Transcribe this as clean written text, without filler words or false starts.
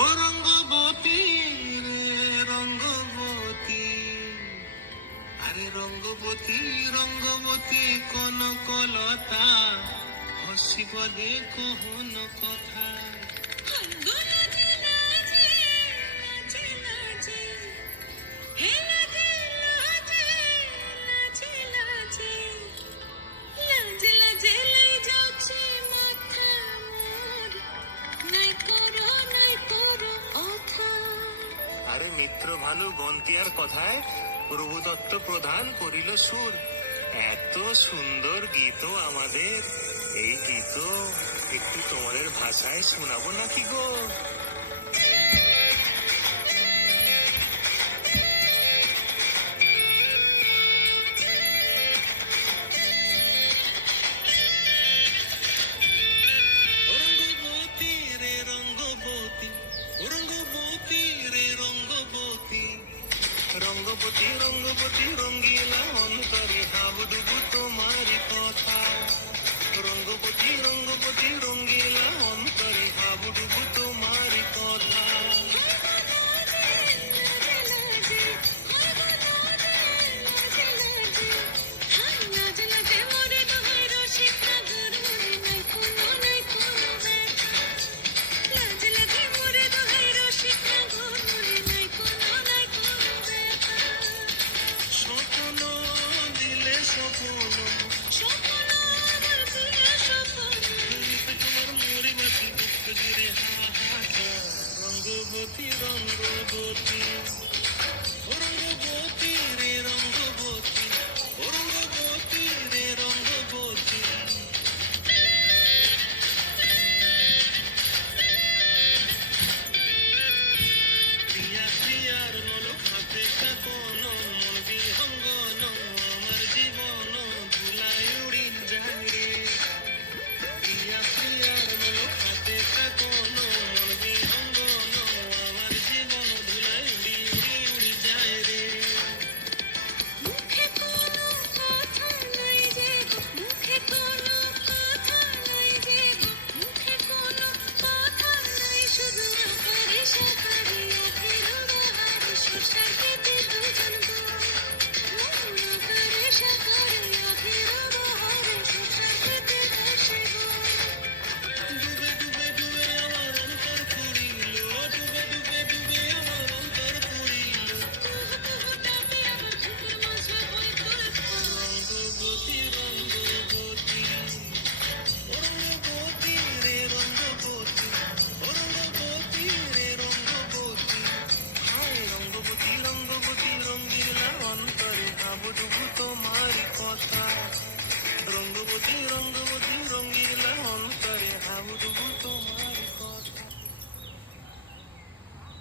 ও রঙ্গবতী রে রঙ্গবতী, আরে রঙ্গবতী রঙ্গবতী কনকলতা, হসিব যে কহন কথা। আরে মিত্র ভানু গন্তিয়ার কথায় প্রভুদত্ত প্রধান করিল সুর। এত সুন্দর গীত আমাদের, এই গীত একটু তোমাদের ভাষায় শোনাবো নাকি গো? রঙ্গবতী রে রঙ্গবতী, রঙ্গবতী রে রঙ্গবতী, রঙ্গবতী রঙ্গবতী রঙ্গিলা অন্তরে হাবুডুবু তোমারি কথা। রঙ্গবতী রঙ্গবতী রঙ্গিলা অন্তরে হাবুডুবু তোমারি কথা। স্বপ্ন দিলে স্বপ্ন, তোমার মরিবাসী দুঃখ জুড়ে হাহাকার। রঙ্গবতী রঙ্গবতী, ও রঙ্গবতী রে রঙ্গবতী, ও রঙ্গবতী রে রঙ্গবতী। প্রিয়া প্রিয়ার নল হাতে কাকন, মন বিহঙ্গন আমার জীবন ধুলায় উড়িন যায় রে। প্রিয়া প্রিয়ার নল হাতে কাকন, মন বিহঙ্গন আমার জীবন ধুলায় উড়ি উড়ি উড়ি যায় রে। ডুবে ডুবে ডুবে আমার অন্তর পুরিল, ডুবে ডুবে ডুবে আমার অন্তর পুরিল। রঙ্গবতী রঙ্গবতী, ও রঙ্গবতী রে রঙ্গবতী, ও রঙ্গবতী রে রঙ্গবতী। হায় রঙ্গবতী রঙ্গবতী রঙ্গিলা অন্তরে হাবুডুবু